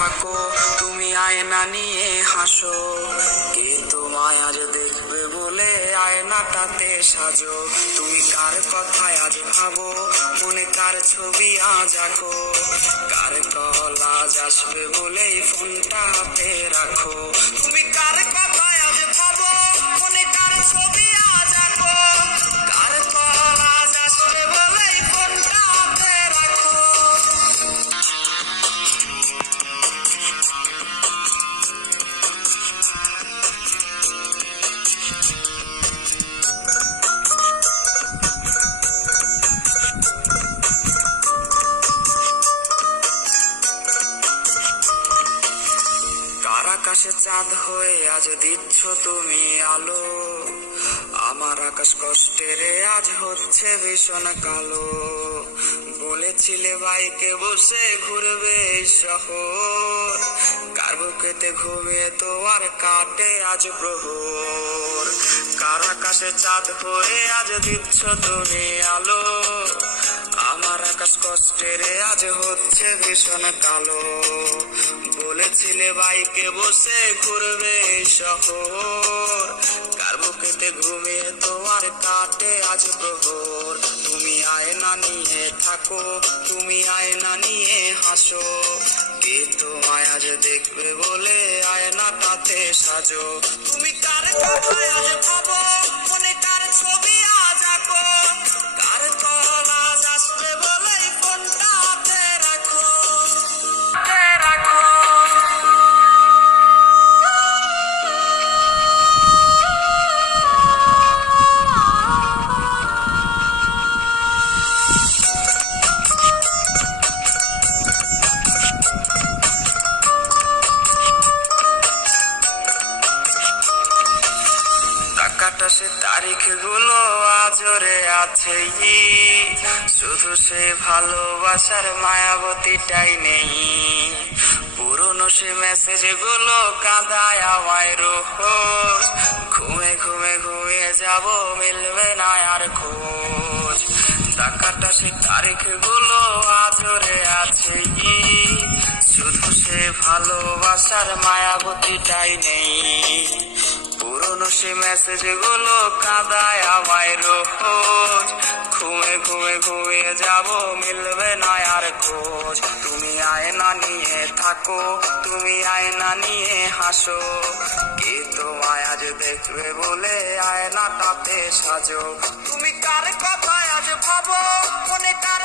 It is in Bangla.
থাকো, তুমি আয়না নিয়ে হাসো। কে তোমায় আজ দেখবে বলে আয়নাটাতে সাজো। তুমি কার কথায় আজ ভাবো, মনে কার ছবি আজ আঁকো। কার কল আজ আসবে বলেই ফোনটা হাতে রাখো। তুমি কার কথায় আজ ভাবো, মনে কার ছবি আজ আঁকো। কার কল আজ আসবে বলেই ফোনটা হাতে রাখো। কার আকাশে চাঁদ হয়ে আজ দিচ্ছ তুমি আলো। আমার আকাশ কষ্টেরে আজ হচ্ছে ভীষণ কালো। বলেছিলে বাইকে বসে ঘুরবে এই শহর, কার বুকেতে ঘুমিয়ে তো আর কাটে আজ প্রহর। কার আকাশে চাঁদ হয়ে আজ দিচ্ছ তুমি আলো। আমার আকাশ কষ্টেরে আজ হচ্ছে ভীষণ কালো। বলেছিলে বাইকে বসে ঘুরবে এই শহর, কার বুকেতে ঘুমিয়ে তোমার কাটে আজ প্রহর। তুমি আয়না নিয়ে থাকো, তুমি আয়না নিয়ে হাসো। কে তোমায় আজ দেখবে বলে আয়নাটাতে সাজো। তুমি কার কথায় আজ ভাবো, মনে কার ছবি আজ আঁকো। কার কল আজ আসবে বলেই ফোনটা হাতে রাখো। হাতে রাখো। টাকাটা সে তারিখ গুলো আজরে আছে, শুধু সে ভালোবাসার মায়াবতীটাই নেই। পুরনো সে মেসেজ গুলো কাঁদায় আমায় রোজ। ঘুমে ঘুমে ঘুমিয়ে যাব, মিলবে না আর খোঁজ। টাকাটা সে তারিখ গুলো আজরে আছে, শুধু সে ভালোবাসার মায়াবতীটাই নেই। পুরনো সে মেসেজ গুলো কাঁদায় আমায় রোজ। ঘুমে ঘুমে ঘুমিয়ে যাব, মিলবে না আর খোঁজ। তুমি আয়না নিয়ে থাকো, তুমি আয়না নিয়ে হাসো। কে তোমায় আজ দেখবে বলে আয়নাটাতে সাজো। তুমি কার কথায় আজ ভাবো, মনে কার